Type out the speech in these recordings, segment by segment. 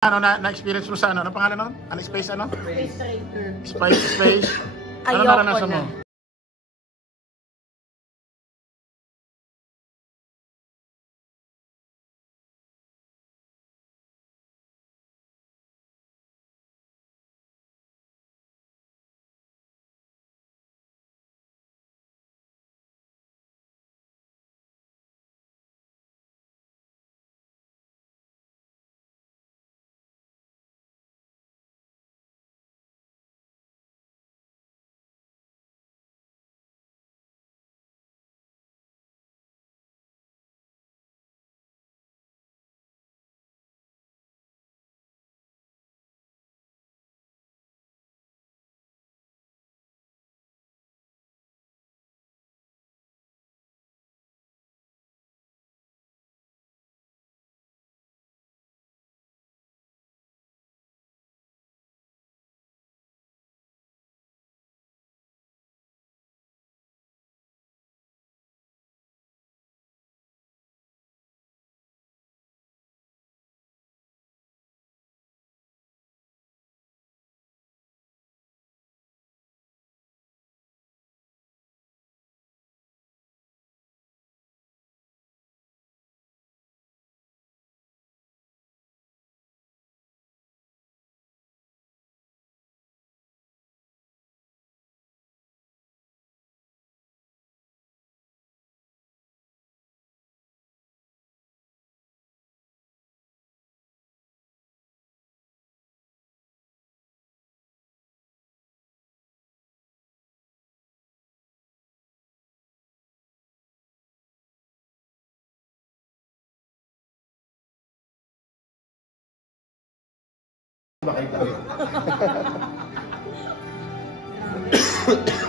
Ano na-experience mo sa ano? Ano pangalan nun? Ano space ano? Space Trader. Space. Ano Ayoko naranasan na. mo?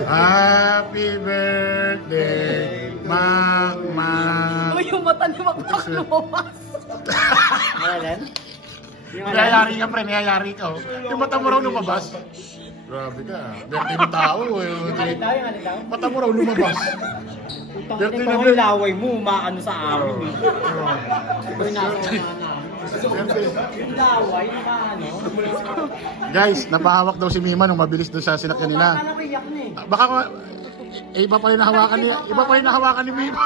Happy birthday, Mama. Uy, yung mata ni Makmak lumabas. Alan? Niyayari ka pre, niyayari ka. Yung mata mo raw lumabas. Grabe ka. Birthday ng tao. Yung alitaw? Mata mo raw lumabas. Birthday na yung laway mo, umaano sa araw. Ito yung nasa yung laway, umaano. Guys, napahawak daw si Mima nung mabilis doon sa sinakyan nila. Baka nakiyak na eh. Baka iba pa rin nahawakan ni Mima.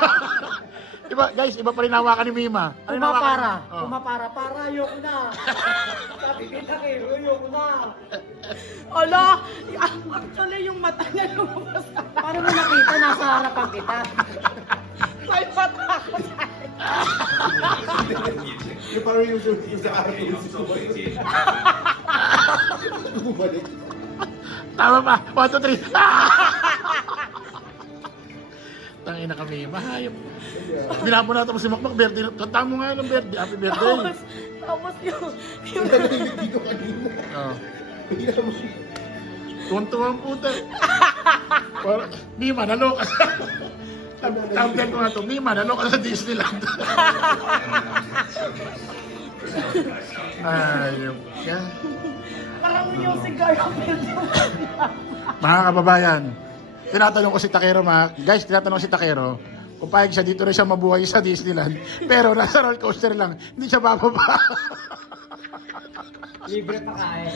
Guys, iba pa rin nahawakan ni Mima. Ano Pumapara. Oh. Pumapara. Para, ayoko na. Sabi kita kayo, ayoko na. Ala, actually yung mata niya lumabas. Paano mo nakita? Nasa harapan kita. May mata ako sa'yo. Yung parang yung sa araw bumalik. Tama pa. 1, 2, 3. Tangin na kami. Mahayop. Binapo na ito si Makmak. Birthday. Kantang mo nga ng birthday. Happy birthday. Tapos yung Dito kanina. Oh. Tuwan-tuwa ang puta. Mima, naloka. Tawag ko nga ito. Mima, naloka sa Disneyland. Ayop ka. parang yung cigar ang Mga kababayan, tinatanong ko si Takero, guys, tinatanong si Takero, kung payag siya dito rin siya mabuhay sa Disneyland, pero nasa roller coaster lang, hindi siya bababa. Libre pa kain.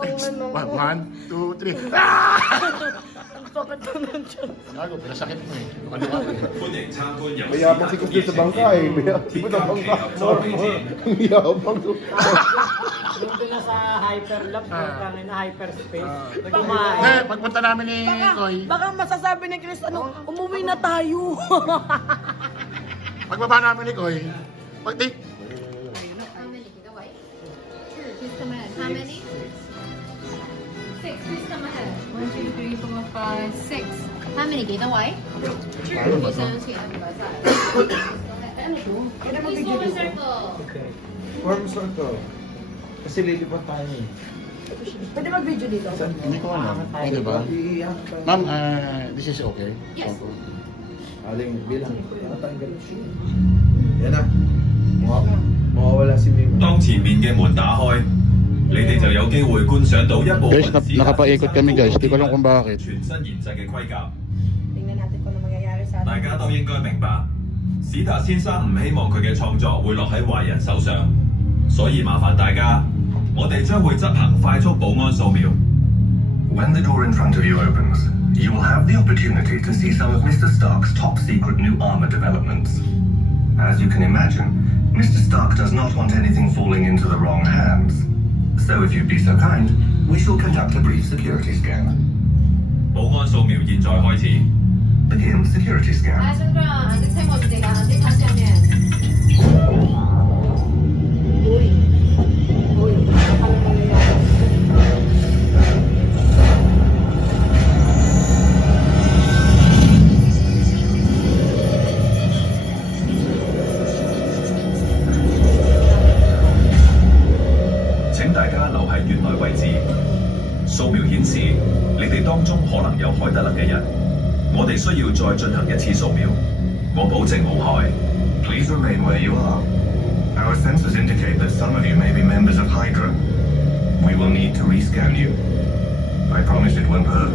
1, 2, 3. Ang sakit na nandiyan. Gago, pinasakit mo eh. May yabang si Kus sa bangka eh. May yabang sa bangka. Ang yabang. Yung doon na sa hyperlap, yung na hyperspace. Eh, Kumain. pagpunta namin ni Koy, Baka masasabi ni Chris, umuwi na tayo. pagbaba namin ni Koy, How many? The white? Sure, please come ahead. How many? 6. Please come ahead. 1, 2, 3, 4, 5, 6. How many? The white? Sure. Please sounds here. Please go in circle. Form sort to. Kasi lilipat tayo eh. Pwede mag-video dito? hindi ko alam. Oh, diba? Ma'am, this is okay? Yes. Aling bilang. Yan na. Mawawala si Mima. 當前面嘅門打開，你哋就有機會觀賞到一部 Guys, 分史達 nakapaikot kami guys, di ko alam kung bakit. 全身研製嘅盔甲， Tingnan natin kung ano mangyayari sa 大家都應該明白，史達先生唔希望佢嘅創作會落喺壞人手上，所以麻煩大家，我哋將會執行快速保安掃描。When the door in front of you opens, you will have the opportunity to see some of Mr. Stark's top secret new armor developments. As you can imagine, Mr. Stark does not want anything falling into the wrong hands. So if you'd be so kind, we shall conduct a brief security scan. 保安掃描現在開始。Begin security scan. Eyes on ground. Ang mo dito ka. Hindi ka siya niyan.當中可能有海德勒嘅人，我哋需要再進行一次掃描，我保證冇害。Please remain where you are. Our sensors indicate that some of you may be members of Hydra. We will need to rescan you. I promise it won't hurt.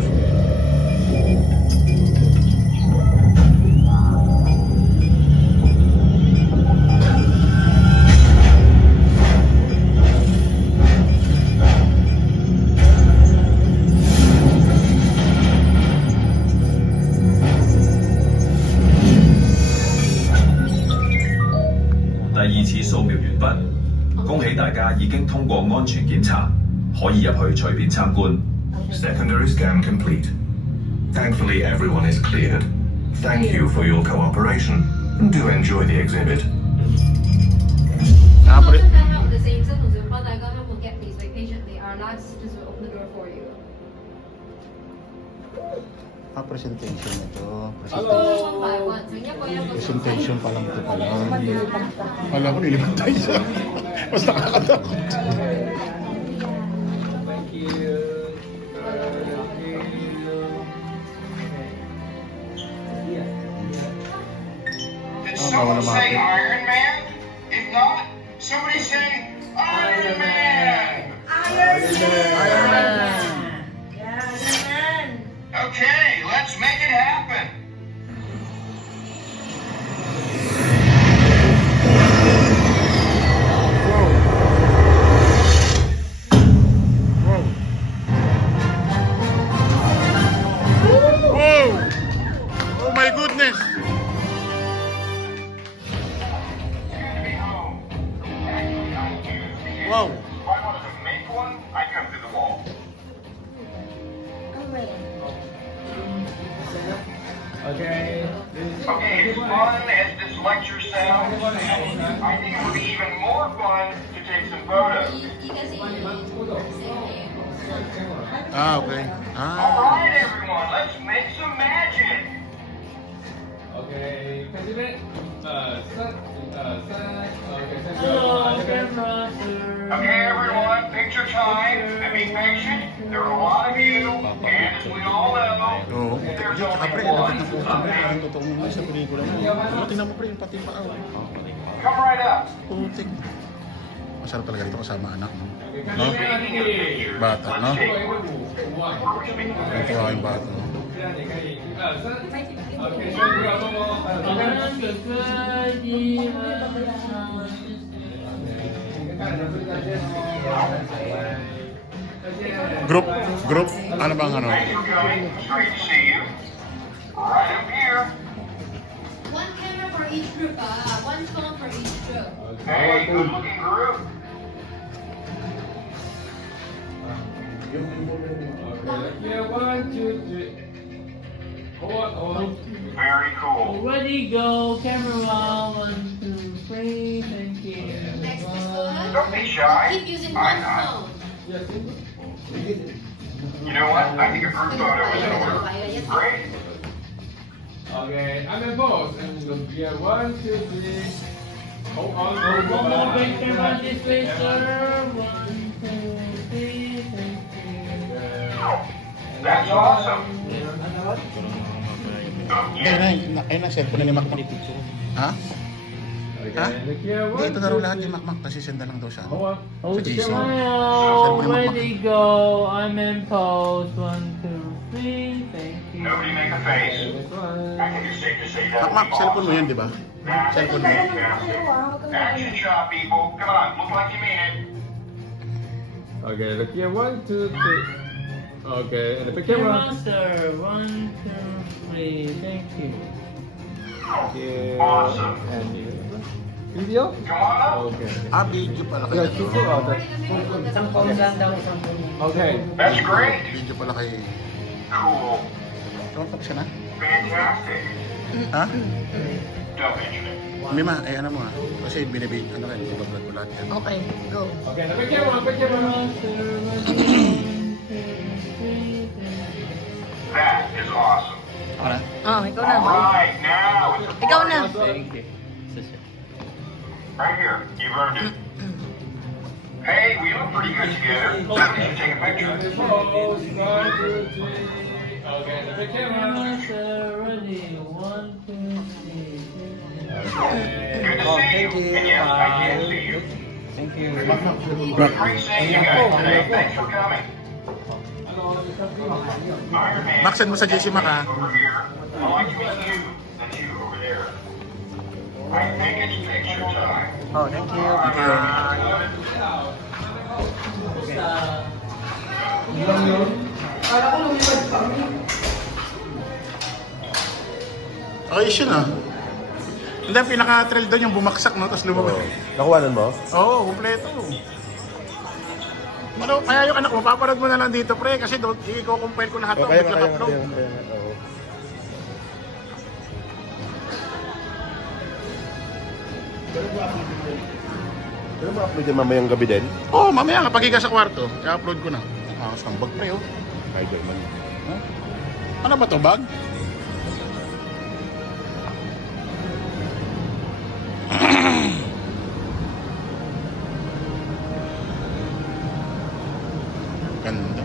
Secondary scan complete. Thankfully, everyone is cleared. Thank you for your cooperation. Do enjoy the exhibit. Presentation ito. Hello. Presentation pa lang ito pala. Wala ko niliman tayo sa. Mas nakakatakot. Did someone say Iron Man? If not, somebody say Iron Man! Iron Man! Iron Man! Yeah, Iron Man! Okay, let's make it happen! Whoa! Oh my goodness! Wow! If I wanted to make one, I'd come through the wall. Okay. Okay, as fun as this lecture sounds, I think it would be even more fun to take some photos. Ah, okay. Alright everyone, let's make some magic! Okay, President. Hello, camera, sir. Okay everyone, picture time, and be patient. There are a lot of you, and as we all know, Oo. there's Tsaka pre, only ang one lapit ng puso pre. Ang totoo naman sa pelikula mo. Tingnan mo pre, yung pati paa. Come right up. Putik. Masarap talaga dito kasama anak mo. No? Taking a picture. Bata, no? Let's take one. Ito yung bata. No? Group, ano bang ano? Thanks for coming. It's great to see you. Right up here. One camera for each group. One phone for each group. Hey, good looking group. Yeah, 1, 2, 3. Very cool. Ready, go, camera, 1, 2, 3, thank you. Next is good. Don't be shy. Keep using I'm one not. phone. You know what? I think a group photo is in order. Great. Okay, I'm in pose. And yeah, 1, 2, 3. Hold on. One more big camera this way, sir. 1, 2, 3, thank you. That's awesome. Ayun na, cellphone na ni Mac. Ha? Ha? Yeah, Hindi, ito na rin lahat yung Mac. Nasisenda lang daw siya. Hold on. Oh, Sa Jason. smile, ready, go. I'm in pose. 1, 2, 3, thank you. Nobody make a face. This one. I think it's safe to say that. Mac, cellphone mo yun, di ba? That's Cellphone mo. fantastic. Action shot, people. Come on, look like you mean it. Okay, look here. 1, 2, 3. Okay, and the picture monster. 1, 2, 3. Thank you. Thank you. Awesome. And video? Come on up. Okay. Video pala Yeah, kayo. video order. Isang pound lang daw, isang pound. Okay. That's great. Video pala kay... Cool. Tumatak siya na? Fantastic. Ha? Don't mention it. Mima, ay ano mo ha? Kasi binibig, ano kayo, ibablog ko lahat yan. Okay, go. Okay, the picture one. Picture one. That is awesome. Ano? Oh, ikaw na. All right, now it's a Ikaw party. na. Thank you. Right here. You've earned it. Hey, we look pretty good together. Let me take a picture. Pose. 1, 2, 3. Okay, the picture one. Ready. 1, 2, 3. Good to Oh, see thank you. you. And yes, I can see you. Thank you. Great seeing you guys today. Thanks for coming. Iron Man. Max, send mo sa JC Mac ha? Over here. I like to meet you. And you over there. I think it's picture time. Oh, thank you. Ayos yun ah. Hindi, ang pinaka-trail doon yung bumaksak, no? Tapos lumabas. Nakuhanan mo? Oo, kumpleto. Ano, kaya yung anak mo, paparad mo na lang dito, pre, kasi doon, i-compile ko lahat to, Kaya biglang upload. Oo. Pero ma-upload yan mamayang gabi din? Oo, mamaya kapag higa sa kwarto, i-upload ko na. Ah, sambag pre, oh. Ay, German. Huh? Ano ba to, bag? Ganda.